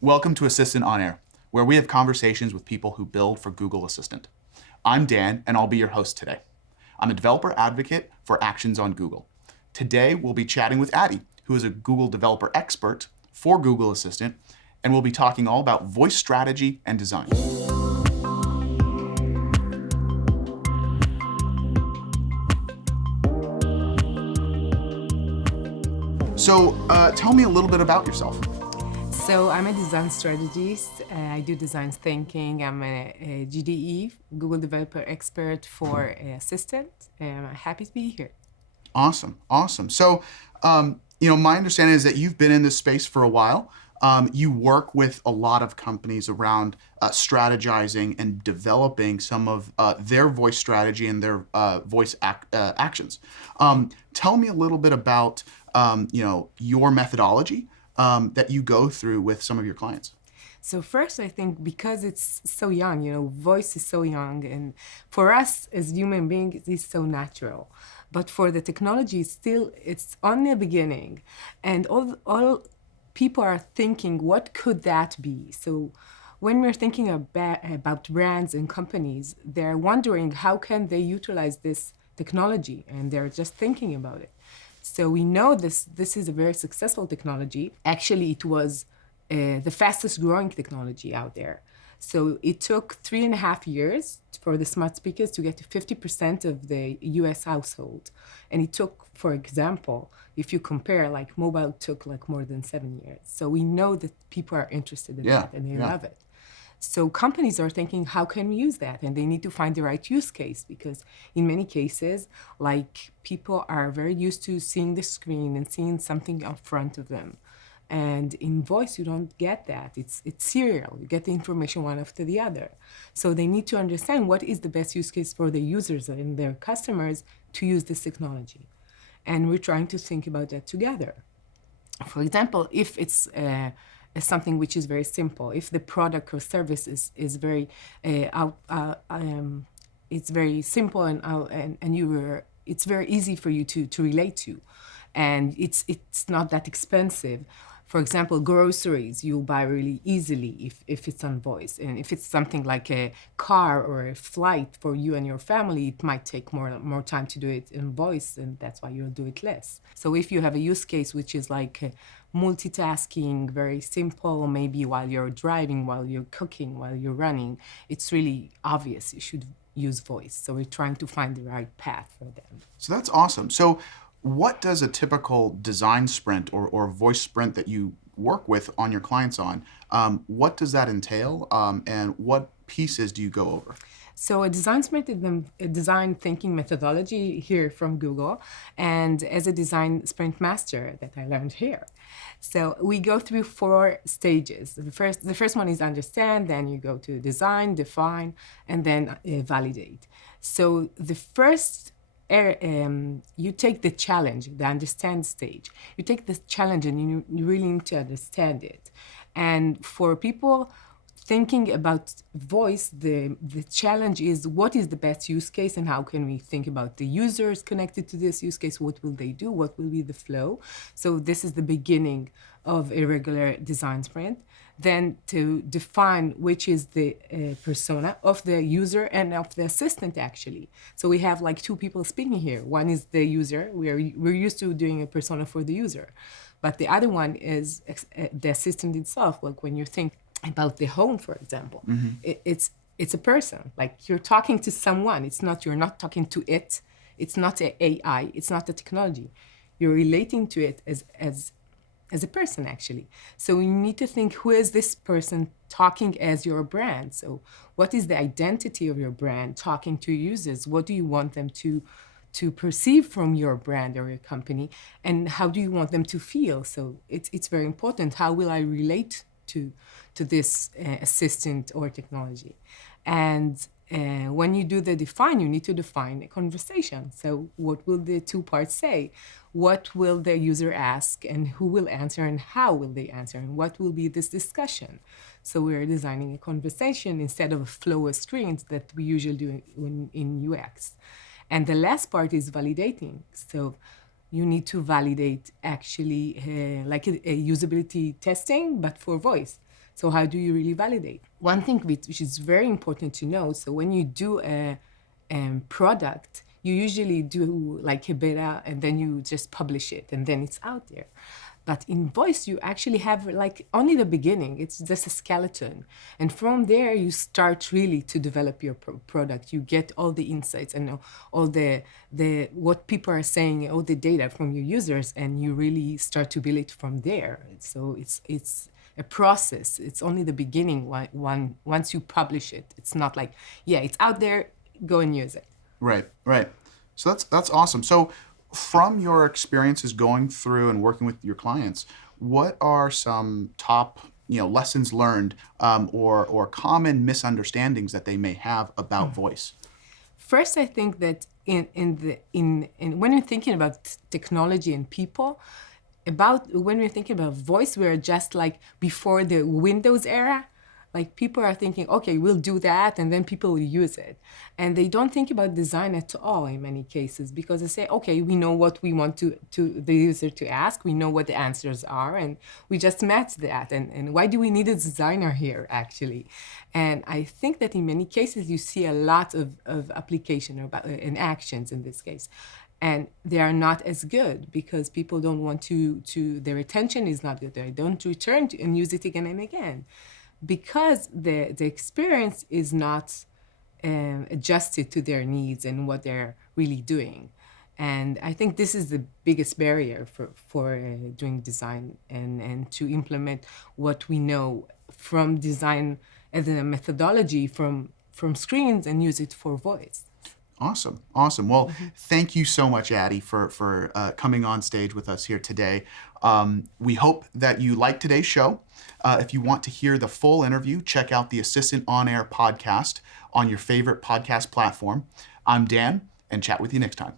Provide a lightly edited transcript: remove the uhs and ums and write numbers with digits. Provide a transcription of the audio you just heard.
Welcome to Assistant On Air, where we have conversations with people who build for Google Assistant. I'm Dan, and I'll be your host today. I'm a developer advocate for Actions on Google. Today, we'll be chatting with Adi, who is a Google developer expert for Google Assistant, and we'll be talking all about voice strategy and design. So tell me a little bit about yourself. So I'm a design strategist. I do design thinking. I'm a GDE, Google Developer Expert for Assistant. I'm happy to be here. Awesome. So, my understanding is that you've been in this space for a while. You work with a lot of companies around strategizing and developing some of their voice strategy and their voice actions. Tell me a little bit about, your methodology that you go through with some of your clients. So first, I think because it's so young, voice is so young, and for us as human beings, it is so natural. But for the technology, it's on the beginning, and all people are thinking, what could that be? So when we're thinking about brands and companies, they're wondering how can they utilize this technology, and they're just thinking about it. So we know this is a very successful technology. Actually, it was the fastest growing technology out there. So it took 3.5 years for the smart speakers to get to 50% of the US household. And it took, for example, if you compare, like mobile took like more than 7 years. So we know that people are interested in that and they love it. So companies are thinking, how can we use that? And they need to find the right use case, because in many cases, like, people are very used to seeing the screen and seeing something in front of them. And in voice, you don't get that. It's serial. You get the information one after the other. So they need to understand what is the best use case for the users and their customers to use this technology. And we're trying to think about that together. For example, if it's something which is very simple, if the product or service is very it's very simple and it's very easy for you to relate to, and it's not that expensive. For example, groceries you'll buy really easily if it's on voice. And if it's something like a car or a flight for you and your family, it might take more time to do it in voice, and that's why you'll do it less. So if you have a use case which is like multitasking, very simple, maybe while you're driving, while you're cooking, while you're running, it's really obvious you should use voice. So we're trying to find the right path for them. So that's awesome. So what does a typical design sprint or voice sprint that you work with on your clients on, what does that entail, and what pieces do you go over? So a design sprint is a design thinking methodology here from Google, and as a design sprint master that I learned here. So we go through 4 stages. The first one is understand, then you go to design, define, and then validate. So the first you take the challenge, the understand stage. You take this challenge and you really need to understand it. And for people thinking about voice, the challenge is, what is the best use case and how can we think about the users connected to this use case? What will they do? What will be the flow? So this is the beginning of a regular design sprint. Then to define which is the persona of the user and of the assistant, actually. So we have like 2 people speaking here. One is the user. We're used to doing a persona for the user. But the other one is the assistant itself. Like when you think about the home, for example, it's a person. Like you're talking to someone. You're not talking to it. It's not an AI. It's not a technology. You're relating to it as a person, actually. So you need to think, who is this person talking as your brand? So what is the identity of your brand talking to users? What do you want them to perceive from your brand or your company? And how do you want them to feel? So it's very important. How will I relate to this assistant or technology? And when you do the define, you need to define a conversation. So what will the 2 parts say? What will the user ask, and who will answer, and how will they answer, and what will be this discussion? So we're designing a conversation instead of a flow of screens that we usually do in UX. And the last part is validating. So you need to validate actually like a usability testing, but for voice. So how do you really validate? One thing which is very important to know, so when you do a product, you usually do like a beta and then you just publish it and then it's out there. But in voice, you actually have like only the beginning. It's just a skeleton. And from there, you start really to develop your product. You get all the insights and all the what people are saying, all the data from your users, and you really start to build it from there. So it's a process. It's only the beginning once you publish it. It's not like, yeah, it's out there, go and use it. Right, right. So that's awesome. So from your experiences going through and working with your clients, what are some top lessons learned, or common misunderstandings that they may have about voice? First, I think that in when you're thinking about technology and people, about when we're thinking about voice, we're just like before the Windows era. Like people are thinking, okay, we'll do that, and then people will use it, and they don't think about design at all in many cases because they say, okay, we know what we want to the user to ask, we know what the answers are, and we just match that. And why do we need a designer here actually? And I think that in many cases you see a lot of application or in actions in this case. And they are not as good because people don't want their attention is not good. They don't return to and use it again and again because the experience is not adjusted to their needs and what they're really doing. And I think this is the biggest barrier for doing design and to implement what we know from design as a methodology from screens and use it for voice. Awesome, awesome. Well, thank you so much, Adi, for coming on stage with us here today. We hope that you liked today's show. If you want to hear the full interview, check out the Assistant On Air podcast on your favorite podcast platform. I'm Dan, and chat with you next time.